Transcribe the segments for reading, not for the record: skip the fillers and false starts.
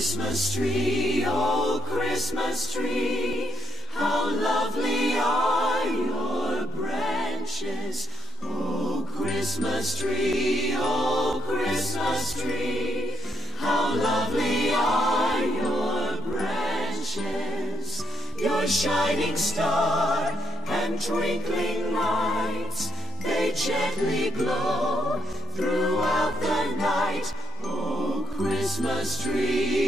Christmas tree, oh Christmas tree, how lovely are your branches. Oh Christmas tree, how lovely are your branches. Your shining star and twinkling lights, they gently glow throughout the night. Oh Christmas tree,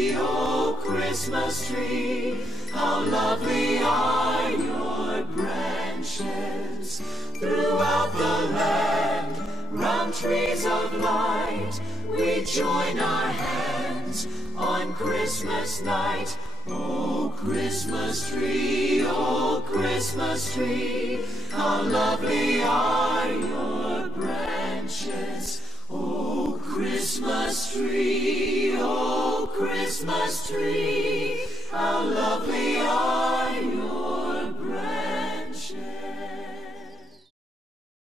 how lovely are your branches. Throughout the land, round trees of light, we join our hands on Christmas night. Oh Christmas tree, how lovely are your branches. Oh Christmas tree, how lovely are